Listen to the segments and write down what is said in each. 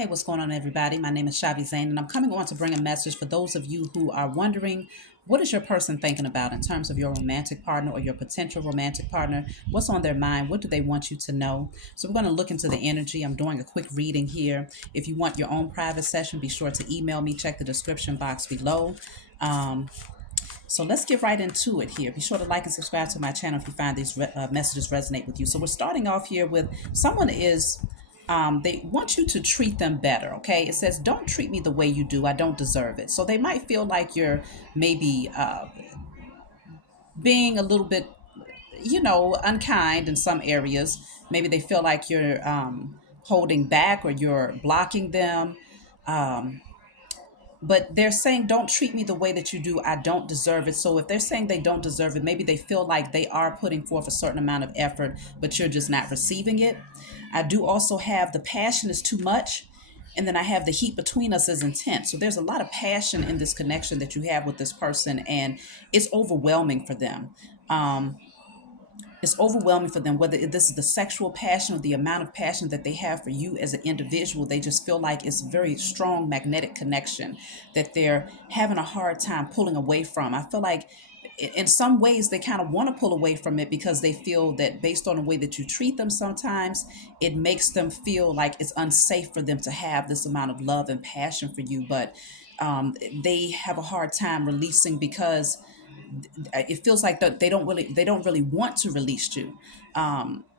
Hey, what's going on, everybody? My name is Shavi Zane, and I'm coming on to bring a message for those of you who are wondering what is your person thinking about in terms of your romantic partner or your potential romantic partner? What's on their mind? What do they want you to know? So, we're going to look into the energy. I'm doing a quick reading here. If you want your own private session, be sure to email me. Check the description box below. So let's get right into it here. Be sure to like and subscribe to my channel if you find these messages resonate with you. So we're starting off here with someone is, they want you to treat them better, okay? It says, don't treat me the way you do. I don't deserve it. So they might feel like you're maybe being a little bit, unkind in some areas. Maybe they feel like you're holding back or you're blocking them. Um, but they're saying don't treat me the way that you do. I don't deserve it. So if they're saying they don't deserve it, maybe they feel like they are putting forth a certain amount of effort, but you're just not receiving it. I do also have the passion is too much, and then I have the heat between us is intense. So there's a lot of passion in this connection that you have with this person, and it's overwhelming for them. It's overwhelming for them, whether this is the sexual passion or the amount of passion that they have for you as an individual. They just feel like it's a very strong magnetic connection that they're having a hard time pulling away from. I feel like in some ways they kind of want to pull away from it because they feel that based on the way that you treat them sometimes it makes them feel like it's unsafe for them to have this amount of love and passion for you. But they have a hard time releasing because it feels like that they don't really want to release you.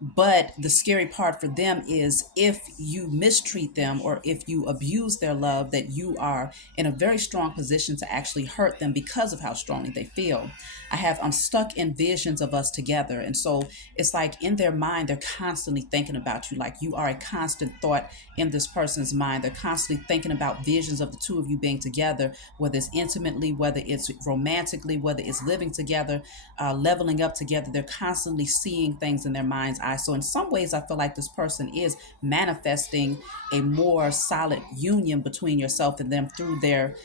But the scary part for them is if you mistreat them or if you abuse their love, that you are in a very strong position to actually hurt them because of how strongly they feel. I'm stuck in visions of us together, and so it's like in their mind they're constantly thinking about you, like you are a constant thought in this person's mind. They're constantly thinking about visions of the two of you being together, whether it's intimately, whether it's romantically, whether it's living together, leveling up together. They're constantly seeing things in their mind's eye. So in some ways, I feel like this person is manifesting a more solid union between yourself and them through their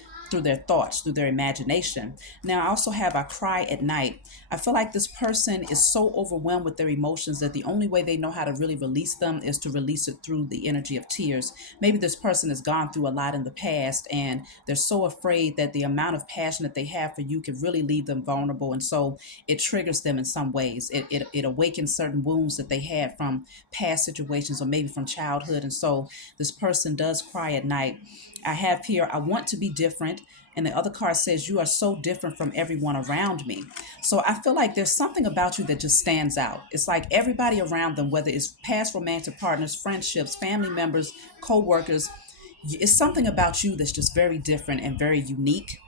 thoughts, through their imagination. Now, I also have I cry at night. I feel like this person is so overwhelmed with their emotions that the only way they know how to really release them is to release it through the energy of tears. Maybe this person has gone through a lot in the past and they're so afraid that the amount of passion that they have for you can really leave them vulnerable. And so it triggers them in some ways. It awakens certain wounds that they had from past situations or maybe from childhood. And so this person does cry at night. I have here, I want to be different. And the other card says, you are so different from everyone around me. So I feel like there's something about you that just stands out. It's like everybody around them, whether it's past romantic partners, friendships, family members, co workers, it's something about you that's just very different and very unique.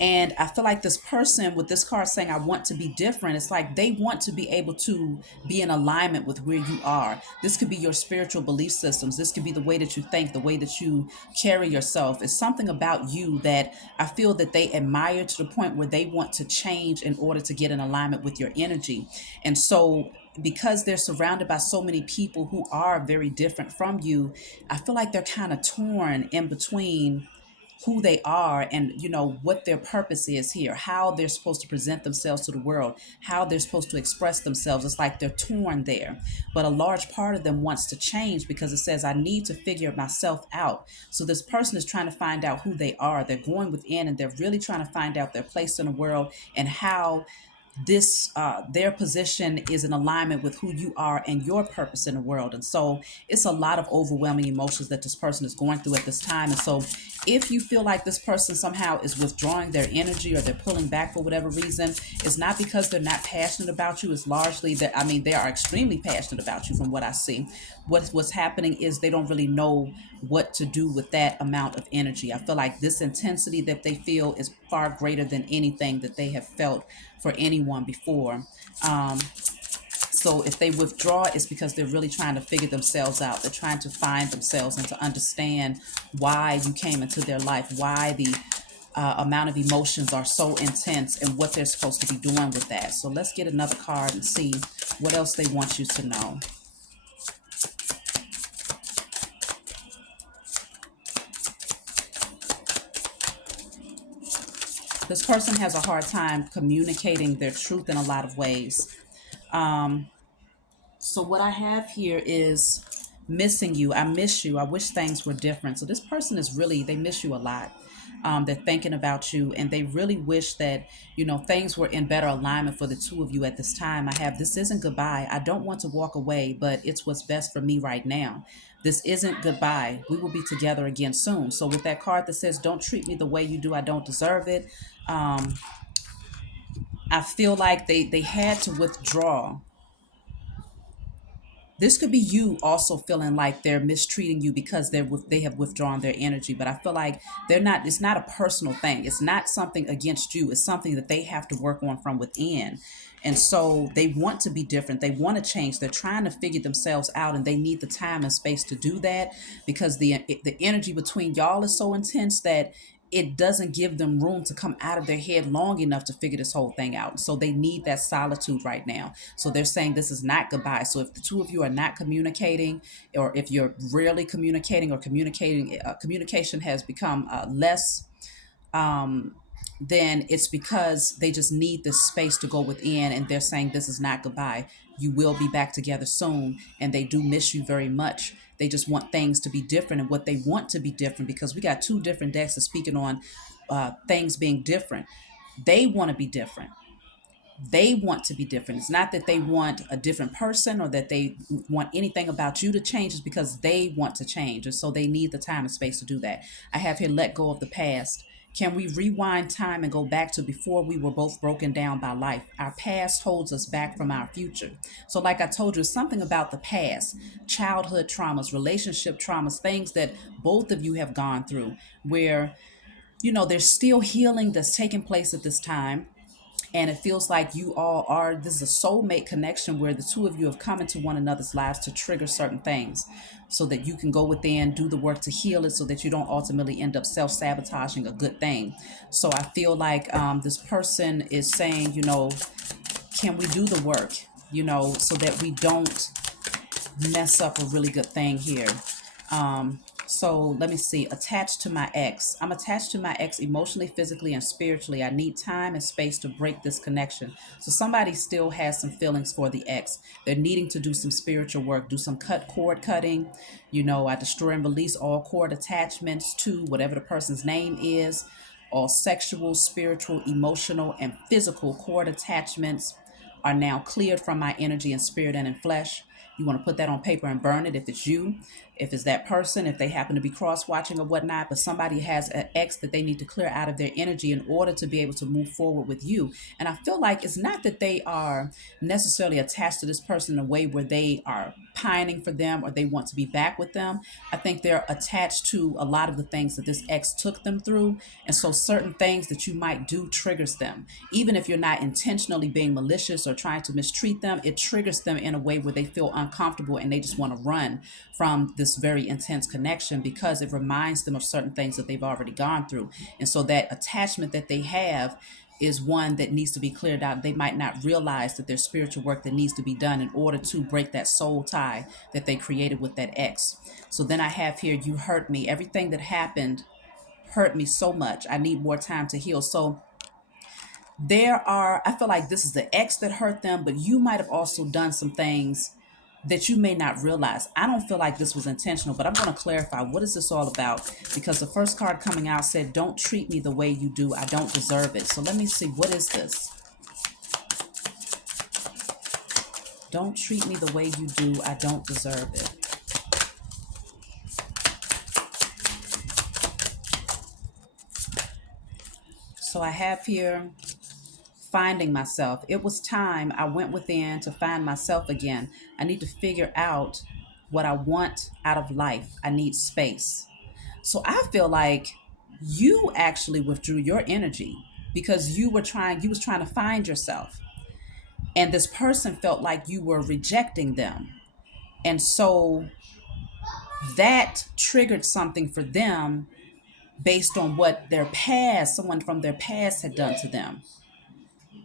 And I feel like this person with this card saying, I want to be different, it's like they want to be able to be in alignment with where you are. This could be your spiritual belief systems. This could be the way that you think, the way that you carry yourself. It's something about you that I feel that they admire to the point where they want to change in order to get in alignment with your energy. And so, because they're surrounded by so many people who are very different from you, I feel like they're kind of torn in between who they are and what their purpose is here, how they're supposed to present themselves to the world, how they're supposed to express themselves. It's like they're torn there, but a large part of them wants to change because it says I need to figure myself out. So this person is trying to find out who they are. They're going within and they're really trying to find out their place in the world and how this their position is in alignment with who you are and your purpose in the world. And so it's a lot of overwhelming emotions that this person is going through at this time. And so if you feel like this person somehow is withdrawing their energy or they're pulling back for whatever reason, it's not because they're not passionate about you. It's largely that, I mean, they are extremely passionate about you from what I see. What's happening is they don't really know what to do with that amount of energy. I feel like this intensity that they feel is far greater than anything that they have felt for anyone before. So if they withdraw, it's because they're really trying to figure themselves out. They're trying to find themselves and to understand why you came into their life, why the amount of emotions are so intense, and what they're supposed to be doing with that. So let's get another card and see what else they want you to know. This person has a hard time communicating their truth in a lot of ways. So what I have here is missing you. I miss you. I wish things were different. So this person is really, they miss you a lot. They're thinking about you, and they really wish that, things were in better alignment for the two of you at this time. I have, this isn't goodbye. I don't want to walk away, but it's what's best for me right now. This isn't goodbye. We will be together again soon. So with that card that says, don't treat me the way you do, I don't deserve it. Um, I feel like they had to withdraw. This could be you also feeling like they're mistreating you because they have withdrawn their energy. But I feel like they're not. It's not a personal thing. It's not something against you. It's something that they have to work on from within. And so they want to be different. They want to change. They're trying to figure themselves out, and they need the time and space to do that because the energy between y'all is so intense that it doesn't give them room to come out of their head long enough to figure this whole thing out. So they need that solitude right now. So they're saying this is not goodbye. So if the two of you are not communicating, or if you're rarely communicating, or communication has become less, um, then it's because they just need this space to go within, and they're saying this is not goodbye. You will be back together soon, and they do miss you very much. They just want things to be different, and what they want to be different, because we got two different decks of speaking on things being different. They want to be different. They want to be different. It's not that they want a different person or that they want anything about you to change. It's because they want to change. And so they need the time and space to do that. I have here, let go of the past. Can we rewind time and go back to before we were both broken down by life? Our past holds us back from our future. So, like I told you, something about the past, childhood traumas, relationship traumas, things that both of you have gone through, where, there's still healing that's taking place at this time, and it feels like you all are, this is a soulmate connection where the two of you have come into one another's lives to trigger certain things so that you can go within, do the work to heal it, so that you don't ultimately end up self-sabotaging a good thing. So I feel like this person is saying, can we do the work, so that we don't mess up a really good thing here. So let me see. Attached to my ex. I'm attached to my ex emotionally, physically, and spiritually. I need time and space to break this connection. So somebody still has some feelings for the ex. They're needing to do some spiritual work, do some cord cutting. I destroy and release all cord attachments to whatever the person's name is. All sexual, spiritual, emotional, and physical cord attachments are now cleared from my energy and spirit and in flesh. You want to put that on paper and burn it if it's you, if it's that person, if they happen to be cross watching or whatnot, but somebody has an ex that they need to clear out of their energy in order to be able to move forward with you. And I feel like it's not that they are necessarily attached to this person in a way where they are pining for them or they want to be back with them. I think they're attached to a lot of the things that this ex took them through. And so certain things that you might do triggers them. Even if you're not intentionally being malicious or trying to mistreat them, it triggers them in a way where they feel uncomfortable and they just want to run from this very intense connection because it reminds them of certain things that they've already gone through. And so that attachment that they have is one that needs to be cleared out. They might not realize that there's spiritual work that needs to be done in order to break that soul tie that they created with that ex. So then I have here, you hurt me. Everything that happened hurt me so much. I need more time to heal. So I feel like this is the ex that hurt them, but you might have also done some things that you may not realize. I don't feel like this was intentional, but I'm going to clarify, what is this all about? Because the first card coming out said, don't treat me the way you do. I don't deserve it. So let me see, what is this? Don't treat me the way you do. I don't deserve it. So I have here, finding myself. It was time I went within to find myself again. I need to figure out what I want out of life. I need space. So I feel like you actually withdrew your energy because you was trying to find yourself. And this person felt like you were rejecting them. And so that triggered something for them based on what someone from their past had done to them.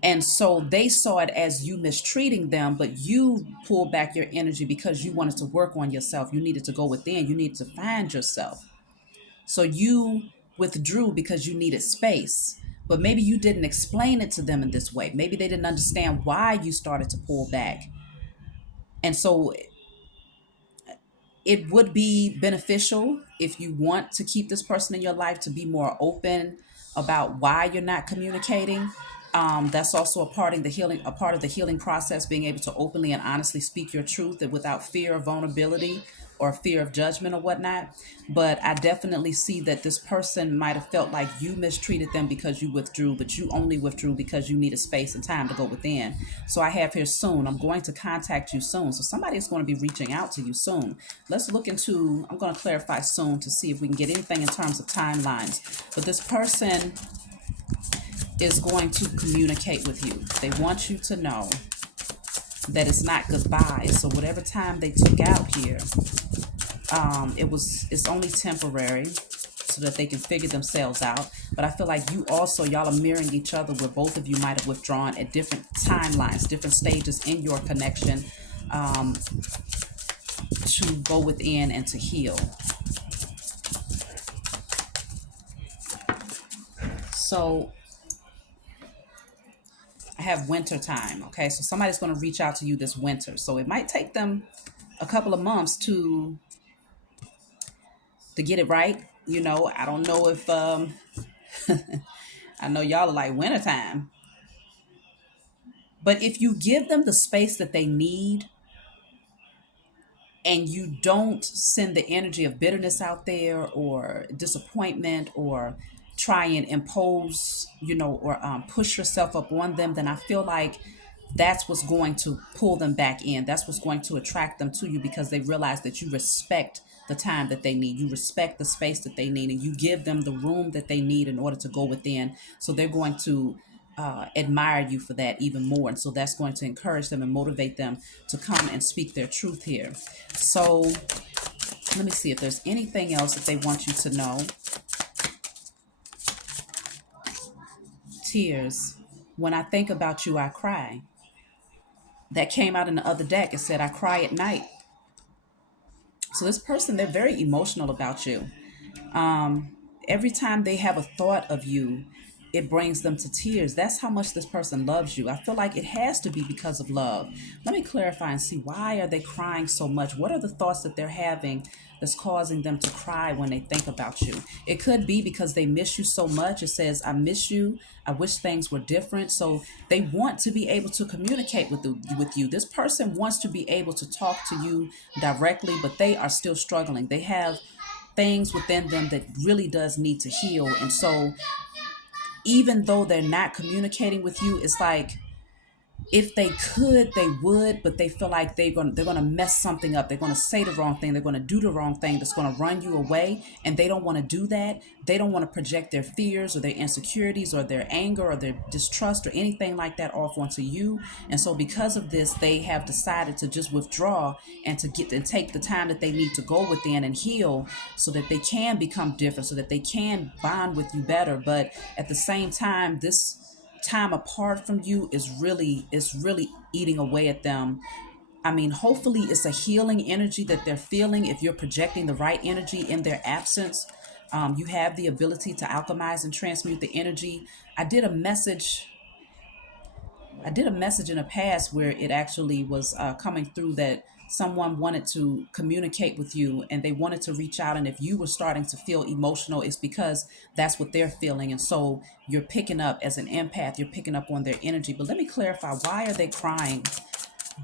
And so they saw it as you mistreating them, but you pulled back your energy because you wanted to work on yourself. You needed to go within, you needed to find yourself. So you withdrew because you needed space. But maybe you didn't explain it to them in this way. Maybe they didn't understand why you started to pull back. And so it would be beneficial if you want to keep this person in your life to be more open about why you're not communicating. That's also a part of the healing process, being able to openly and honestly speak your truth and without fear of vulnerability or fear of judgment or whatnot. But I definitely see that this person might have felt like you mistreated them because you withdrew, but you only withdrew because you needed space and time to go within. So I have here soon. I'm going to contact you soon. So somebody is going to be reaching out to you soon. Let's look into, I'm going to clarify soon to see if we can get anything in terms of timelines. But this person is going to communicate with you. They want you to know that it's not goodbye. So whatever time they took out here, it's only temporary so that they can figure themselves out. But I feel like y'all are mirroring each other, where both of you might have withdrawn at different timelines, different stages in your connection, um, to go within and to heal. So I have winter time. Okay, so somebody's going to reach out to you this winter. So it might take them a couple of months to get it right. I don't know if I know y'all are like wintertime, but if you give them the space that they need and you don't send the energy of bitterness out there or disappointment or try and impose, or push yourself up on them, then I feel like that's what's going to pull them back in. That's what's going to attract them to you, because they realize that you respect the time that they need. You respect the space that they need, and you give them the room that they need in order to go within. So they're going to admire you for that even more. And so that's going to encourage them and motivate them to come and speak their truth here. So let me see if there's anything else that they want you to know. Tears. When I think about you, I cry. That came out in the other deck. It said, I cry at night. So this person, they're very emotional about you. Every time they have a thought of you, it brings them to tears. That's how much this person loves you. I feel like it has to be because of love. Let me clarify and see, why are they crying so much? What are the thoughts that they're having that's causing them to cry when they think about you? It could be because they miss you so much. It says, I miss you. I wish things were different. So they want to be able to communicate with you. This person wants to be able to talk to you directly, but they are still struggling. They have things within them that really does need to heal. And so even though they're not communicating with you, it's like, if they could, they would, but they feel like they're gonna mess something up. They're gonna say the wrong thing. They're gonna do the wrong thing that's gonna run you away, and they don't want to do that. They don't want to project their fears or their insecurities or their anger or their distrust or anything like that off onto you. And so, because of this, they have decided to just withdraw and to get and take the time that they need to go within and heal, so that they can become different, so that they can bond with you better. But at the same time, this time apart from you is really eating away at them. I mean, hopefully it's a healing energy that they're feeling. If you're projecting the right energy in their absence, you have the ability to alchemize and transmute the energy. I did a message in the past where it actually was coming through that someone wanted to communicate with you and they wanted to reach out. And if you were starting to feel emotional, it's because that's what they're feeling. And so you're picking up, as an empath, you're picking up on their energy. But let me clarify, why are they crying?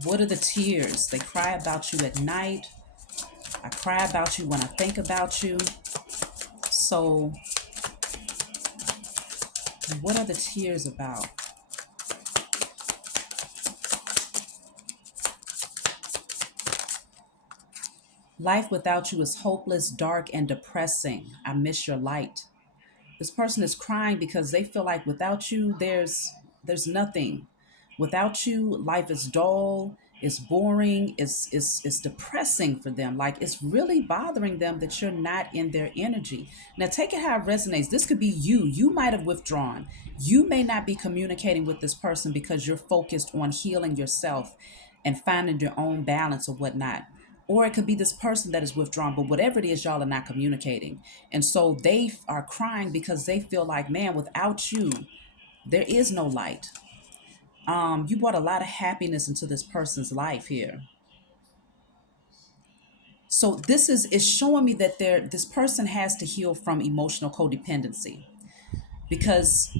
What are the tears? They cry about you at night. I cry about you when I think about you. So what are the tears about? Life without you is hopeless, dark, and depressing. I miss your light. This person is crying because they feel like without you, there's nothing. Without you, life is dull, it's boring, it's depressing for them. Like, it's really bothering them that you're not in their energy. Now take it how it resonates. This could be you. You might have withdrawn. You may not be communicating with this person because you're focused on healing yourself and finding your own balance or whatnot. Or it could be this person that is withdrawn, but whatever it is, y'all are not communicating. And so they are crying because they feel like, man, without you, there is no light. You brought a lot of happiness into this person's life here. So this is showing me that this person has to heal from emotional codependency, because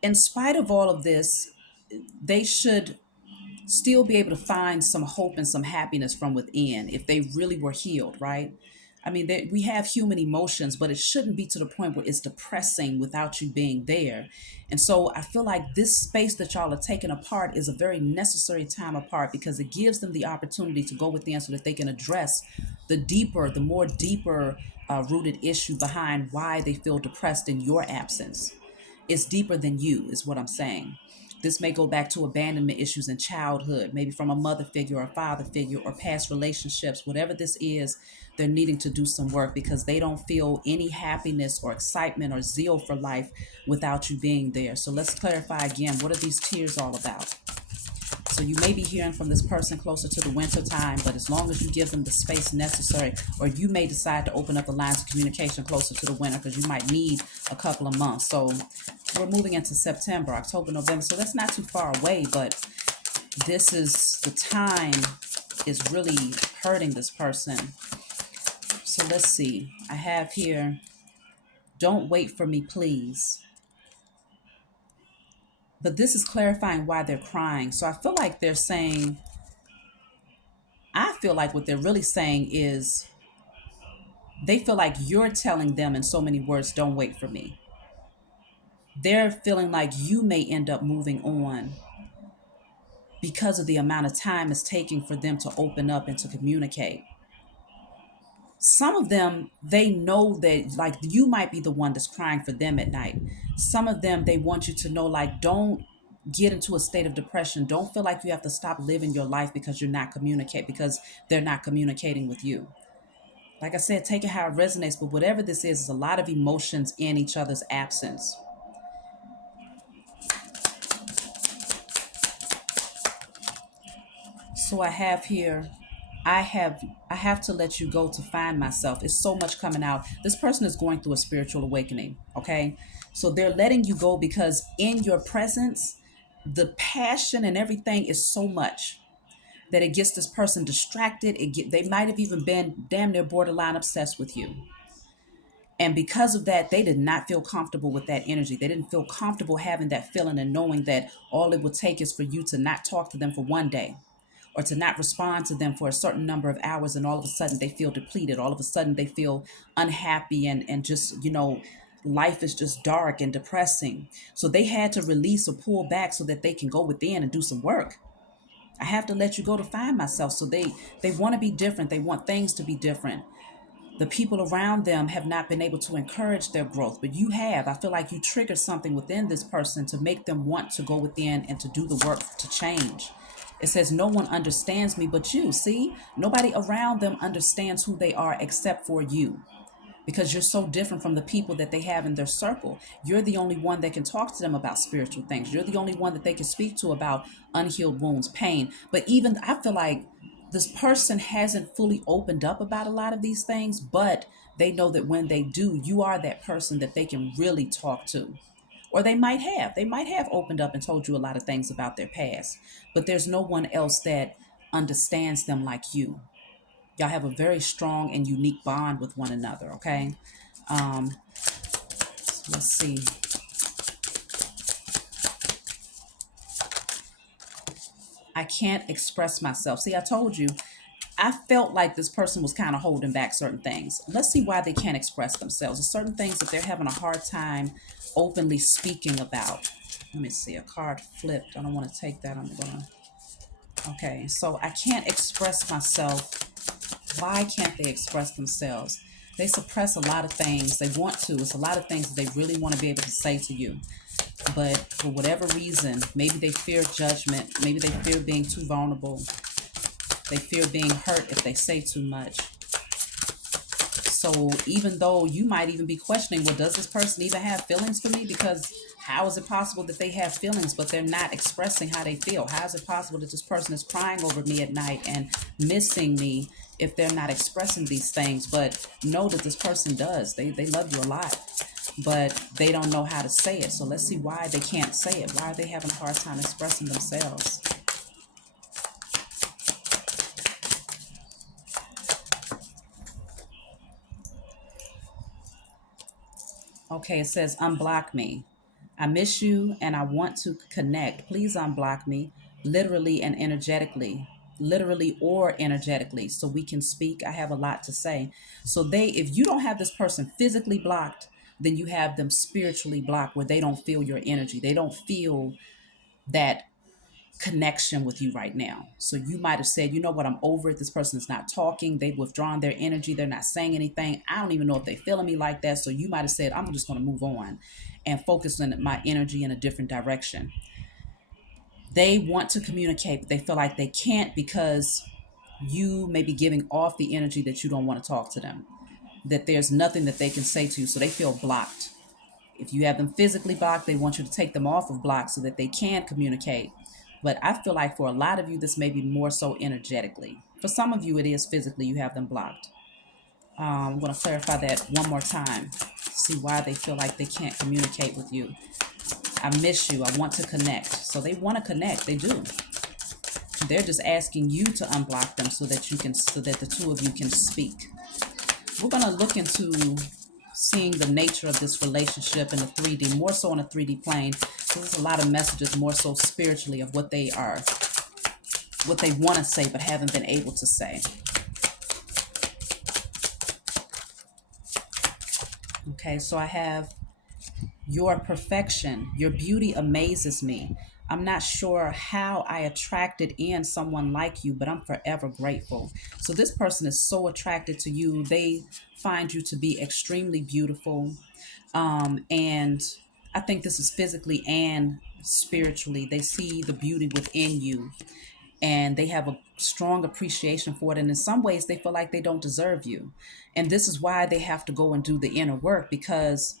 in spite of all of this, they should still be able to find some hope and some happiness from within if they really were healed, right? I mean, we have human emotions, but it shouldn't be to the point where it's depressing without you being there. And so I feel like this space that y'all are taking apart is a very necessary time apart, because it gives them the opportunity to go within so that they can address the more deeper rooted issue behind why they feel depressed in your absence. It's deeper than you, is what I'm saying. This may go back to abandonment issues in childhood, maybe from a mother figure or a father figure, or past relationships. Whatever this is, they're needing to do some work because they don't feel any happiness or excitement or zeal for life without you being there. So let's clarify again, what are these tears all about? So you may be hearing from this person closer to the winter time, but as long as you give them the space necessary, or you may decide to open up the lines of communication closer to the winter because you might need a couple of months. So we're moving into September, October, November. So that's not too far away, but this is the time is really hurting this person. So let's see. I have here, don't wait for me, please. But this is clarifying why they're crying. So I feel like they're saying, I feel like what they're really saying is they feel like you're telling them in so many words, don't wait for me. They're feeling like you may end up moving on because of the amount of time it's taking for them to open up and to communicate. Some of them, they know that like you might be the one that's crying for them at night. Some of them, they want you to know, like, don't get into a state of depression. Don't feel like you have to stop living your life because because they're not communicating with you. Like I said, take it how it resonates, but whatever this is a lot of emotions in each other's absence. So I have here, I have I have to let you go to find myself. It's so much coming out. This person is going through a spiritual awakening, okay? So they're letting you go because in your presence, the passion and everything is so much that it gets this person distracted. They might have even been damn near borderline obsessed with you. And because of that, they did not feel comfortable with that energy. They didn't feel comfortable having that feeling and knowing that all it would take is for you to not talk to them for one day, or to not respond to them for a certain number of hours. And all of a sudden they feel depleted. All of a sudden they feel unhappy and just, life is just dark and depressing. So they had to release or pull back so that they can go within and do some work. I have to let you go to find myself. So they want to be different. They want things to be different. The people around them have not been able to encourage their growth, but you have. I feel like you triggered something within this person to make them want to go within and to do the work to change. It says, no one understands me but you. See, nobody around them understands who they are except for you, because you're so different from the people that they have in their circle. You're the only one that can talk to them about spiritual things. You're the only one that they can speak to about unhealed wounds, pain. But even I feel like this person hasn't fully opened up about a lot of these things, but they know that when they do, you are that person that they can really talk to. Or they might have opened up and told you a lot of things about their past, but there's no one else that understands them like you. Y'all have a very strong and unique bond with one another, okay? um so let's see. I can't express myself. See, I told you, I felt like this person was kind of holding back certain things. Let's see why they can't express themselves. There's certain things that they're having a hard time openly speaking about. Let me see, a card flipped. I don't want to take that. I'm gonna, okay, so I can't express myself. Why can't they express themselves? They suppress a lot of things. They want to. It's a lot of things that they really want to be able to say to you. But for whatever reason, maybe they fear judgment. Maybe they fear being too vulnerable. They fear being hurt if they say too much. So even though you might even be questioning, well, does this person even have feelings for me? Because how is it possible that they have feelings, but they're not expressing how they feel? How is it possible that this person is crying over me at night and missing me if they're not expressing these things? But know that this person does. They love you a lot, but they don't know how to say it. So let's see why they can't say it. Why are they having a hard time expressing themselves? Okay, it says unblock me. I miss you and I want to connect. Please unblock me, literally and energetically, literally or energetically, so we can speak. I have a lot to say. So if you don't have this person physically blocked, then you have them spiritually blocked where they don't feel your energy. They don't feel that connection with you right now. So you might have said, you know what, I'm over it. This person is not talking. They've withdrawn their energy. They're not saying anything. I don't even know if they're feeling me like that. So you might have said, I'm just going to move on and focus on my energy in a different direction. They want to communicate, but they feel like they can't because you may be giving off the energy that you don't want to talk to them, that there's nothing that they can say to you. So they feel blocked. If you have them physically blocked, they want you to take them off of block so that they can communicate. But I feel like for a lot of you, this may be more so energetically. For some of you, it is physically, you have them blocked. I'm going to clarify that one more time. See why they feel like they can't communicate with you. I miss you. I want to connect. So they want to connect. They do. They're just asking you to unblock them so that the two of you can speak. We're going to look into seeing the nature of this relationship in the 3D, more so on a 3D plane. So there's a lot of messages more so spiritually of what they are, what they want to say but haven't been able to say. Okay, so I have your perfection, your beauty amazes me. I'm not sure how I attracted in someone like you, but I'm forever grateful. So this person is so attracted to you. They find you to be extremely beautiful. And I think this is physically and spiritually. They see the beauty within you and they have a strong appreciation for it. And in some ways, they feel like they don't deserve you. And this is why they have to go and do the inner work, because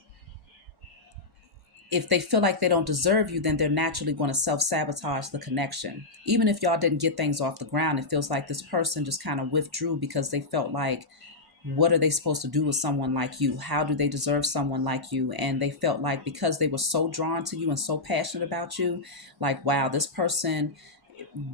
if they feel like they don't deserve you, then they're naturally going to self sabotage the connection. Even if y'all didn't get things off the ground, it feels like this person just kind of withdrew because they felt like, what are they supposed to do with someone like you? How do they deserve someone like you? And they felt like because they were so drawn to you and so passionate about you, like, wow, this person,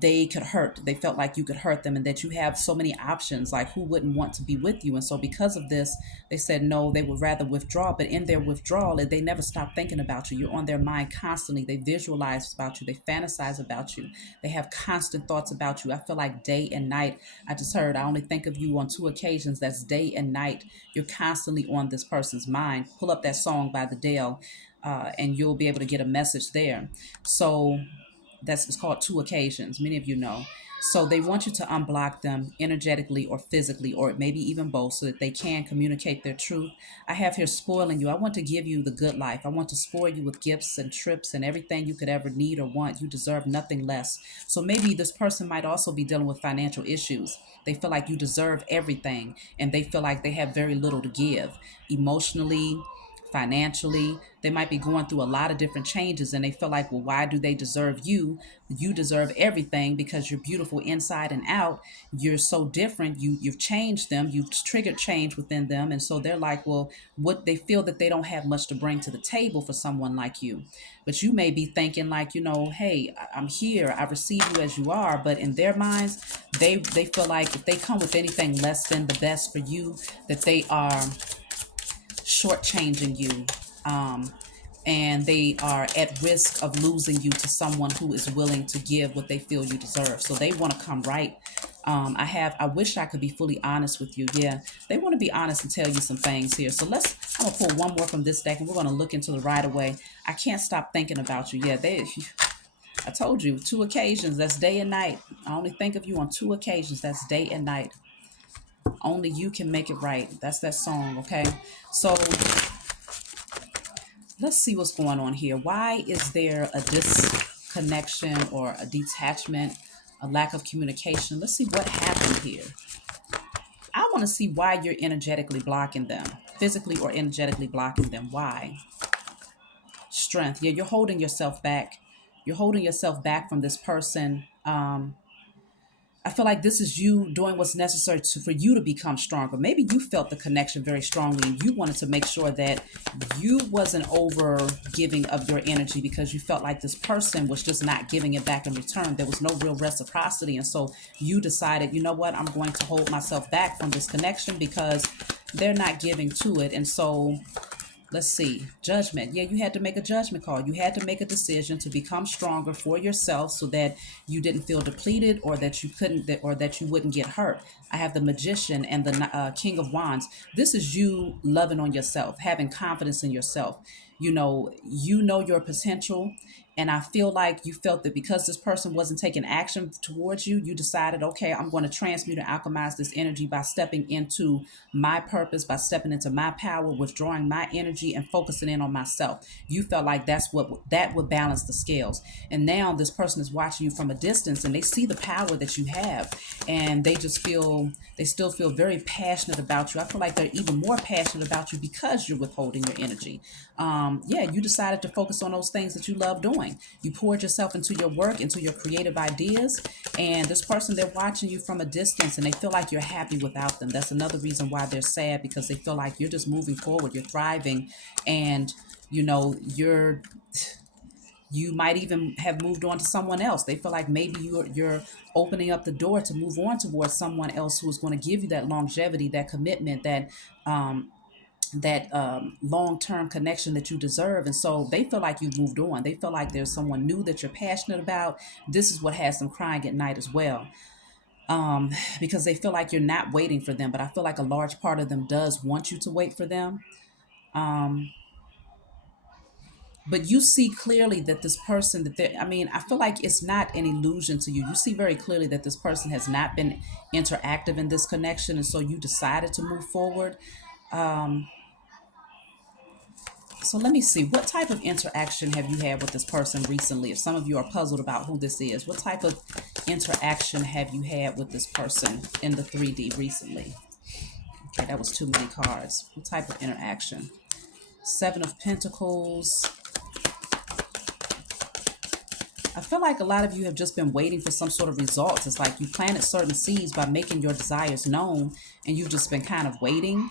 they could hurt. They felt like you could hurt them and that you have so many options. Like, who wouldn't want to be with you? And so, because of this, they said no, they would rather withdraw. But in their withdrawal, they never stop thinking about you. You're on their mind constantly. They visualize about you, they fantasize about you, they have constant thoughts about you. I feel like day and night. I just heard, I only think of you on two occasions. That's day and night. You're constantly on this person's mind. Pull up that song by the Dale, and you'll be able to get a message there. So, that's it's called two occasions. Many of you know. So they want you to unblock them energetically or physically, or maybe even both, so that they can communicate their truth. I have here spoiling you. I want to give you the good life. I want to spoil you with gifts and trips and everything you could ever need or want. You deserve nothing less. So maybe this person might also be dealing with financial issues. They feel like you deserve everything and they feel like they have very little to give emotionally, financially. They might be going through a lot of different changes and they feel like, well, why do they deserve you? You deserve everything because you're beautiful inside and out. You're so different. You've changed them. You've triggered change within them. And so they're like, well, what they feel that they don't have much to bring to the table for someone like you. But you may be thinking like, hey, I'm here. I receive you as you are. But in their minds, they feel like if they come with anything less than the best for you, that they are shortchanging you, um, and they are at risk of losing you to someone who is willing to give what they feel you deserve. So they want to come right. I wish I could be fully honest with you. Yeah, they want to be honest and tell you some things here. So I'm gonna pull one more from this deck and we're gonna look into the right away. I can't stop thinking about you. Yeah, I told you, two occasions, that's day and night. I only think of you on two occasions, that's day and night. Only you can make it right. That's that song, okay? So let's see what's going on here. Why is there a disconnection or a detachment, a lack of communication? Let's see what happened here. I want to see why you're energetically blocking them, physically or energetically blocking them. Why? Strength. Yeah, you're holding yourself back. You're holding yourself back from this person. I feel like this is you doing what's necessary for you to become stronger. Maybe you felt the connection very strongly and you wanted to make sure that you wasn't over giving of your energy because you felt like this person was just not giving it back in return. There was no real reciprocity. And so you decided, you know what, I'm going to hold myself back from this connection because they're not giving to it. And so Let's see, judgment. Yeah, you had to make a judgment call. You had to make a decision to become stronger for yourself so that you didn't feel depleted, or that you couldn't, or that you wouldn't get hurt. I have the magician and the king of wands. This is you loving on yourself, having confidence in yourself. You know your potential. And I feel like you felt that because this person wasn't taking action towards you, you decided, okay, I'm going to transmute and alchemize this energy by stepping into my purpose, by stepping into my power, withdrawing my energy and focusing in on myself. You felt like that would balance the scales. And now this person is watching you from a distance, and they see the power that you have, and they still feel very passionate about you. I feel like they're even more passionate about you because you're withholding your energy. Yeah, you decided to focus on those things that you love doing. You poured yourself into your work, into your creative ideas, and this person, they're watching you from a distance, and they feel like you're happy without them. That's another reason why they're sad, because they feel like you're just moving forward, you're thriving, and you might even have moved on to someone else. They feel like maybe you're opening up the door to move on towards someone else who's going to give you that longevity, that commitment, um, that long-term connection that you deserve. And so they feel like you've moved on. They feel like there's someone new that you're passionate about. This is what has them crying at night as well, because they feel like you're not waiting for them. But I feel like a large part of them does want you to wait for them. But you see clearly that this person that they I mean, I feel like it's not an illusion to you. You see very clearly that this person has not been interactive in this connection, and so you decided to move forward. So let me see, what type of interaction have you had with this person recently? If some of you are puzzled about who this is, what type of interaction have you had with this person in the 3D recently? Okay, that was too many cards. What type of interaction? Seven of Pentacles. I feel like a lot of you have just been waiting for some sort of results. It's like you planted certain seeds by making your desires known, and you've just been kind of waiting.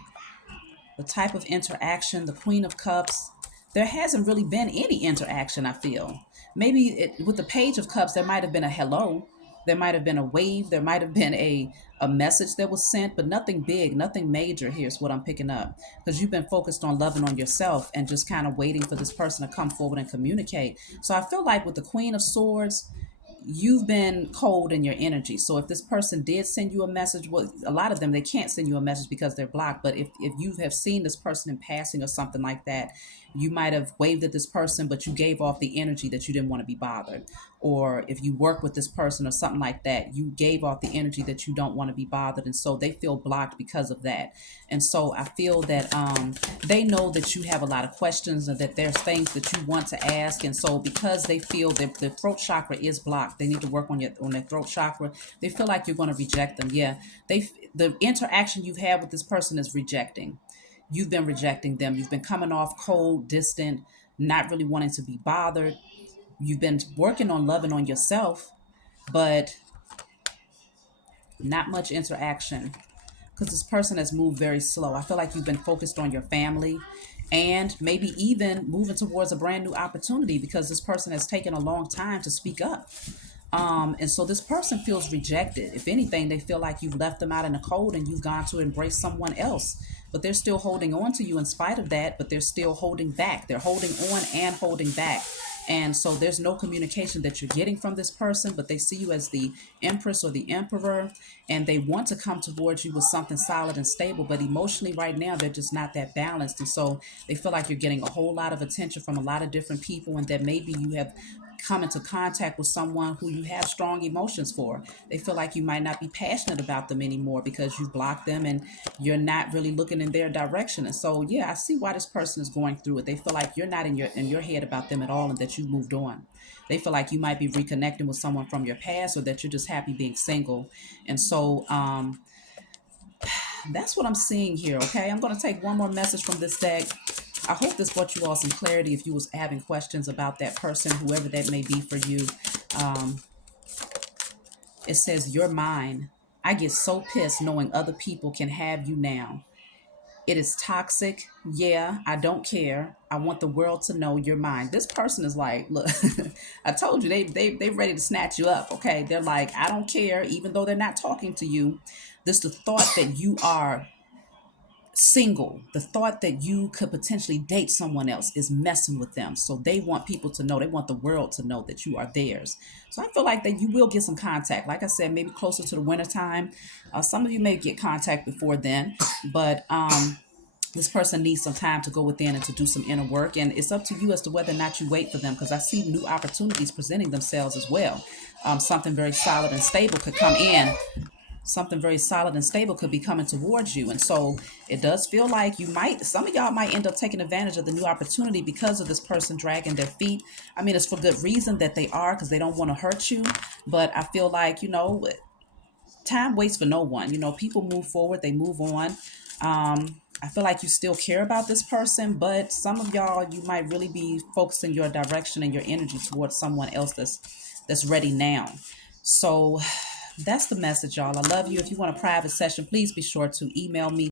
The type of interaction, the Queen of Cups, there hasn't really been any interaction, I feel. Maybe with the Page of Cups, there might have been a hello, there might have been a wave, there might have been a message that was sent, but nothing big, nothing major. Here's what I'm picking up, because you've been focused on loving on yourself and just kind of waiting for this person to come forward and communicate. So I feel like with the Queen of Swords, you've been cold in your energy. So if this person did send you a message, well, a lot of them, they can't send you a message because they're blocked. But if you have seen this person in passing or something like that, you might have waved at this person, but you gave off the energy that you didn't want to be bothered. Or if you work with this person or something like that, you gave off the energy that you don't want to be bothered. And so they feel blocked because of that. And so I feel that they know that you have a lot of questions and that there's things that you want to ask. And so because they feel that the throat chakra is blocked, they need to work on their throat chakra. They feel like you're going to reject them. Yeah, the interaction you've had with this person is rejecting. You've been rejecting them. You've been coming off cold, distant, not really wanting to be bothered. You've been working on loving on yourself, but not much interaction, because this person has moved very slow. I feel like you've been focused on your family and maybe even moving towards a brand new opportunity, because this person has taken a long time to speak up. And so this person feels rejected. If anything, they feel like you've left them out in the cold and you've gone to embrace someone else. But they're still holding on to you in spite of that, but they're still holding back. They're holding on and holding back. And so there's no communication that you're getting from this person, but they see you as the empress or the emperor, and they want to come towards you with something solid and stable. But emotionally, right now, they're just not that balanced. And so they feel like you're getting a whole lot of attention from a lot of different people, and that maybe you have come into contact with someone who you have strong emotions for. They feel like you might not be passionate about them anymore because you've blocked them and you're not really looking in their direction. And so, yeah, I see why this person is going through it. They feel like you're not in your head about them at all, and that you moved on. They feel like you might be reconnecting with someone from your past, or that you're just happy being single. And so, that's what I'm seeing here. Okay, I'm going to take one more message from this deck. I hope this brought you all some clarity if you was having questions about that person, whoever that may be for you. It says, you're mine. I get so pissed knowing other people can have you now. It is toxic. Yeah, I don't care. I want the world to know you're mine. This person is like, look, I told you, they ready to snatch you up. Okay, they're like, I don't care, even though they're not talking to you. This the thought that you are single, the thought that you could potentially date someone else is messing with them. So they want people to know, they want the world to know that you are theirs. So I feel like that you will get some contact. Like I said, maybe closer to the wintertime. Some of you may get contact before then, but this person needs some time to go within and to do some inner work. And it's up to you as to whether or not you wait for them, because I see new opportunities presenting themselves as well. Something very solid and stable could come in, something very solid and stable could be coming towards you. And so it does feel like you might, some of y'all might end up taking advantage of the new opportunity because of this person dragging their feet. I mean, it's for good reason that they are, because they don't want to hurt you. But I feel like, time waits for no one. People move forward, they move on. I feel like you still care about this person, but some of y'all, you might really be focusing your direction and your energy towards someone else that's ready now. So that's the message, y'all. I love you. If you want a private session, please be sure to email me.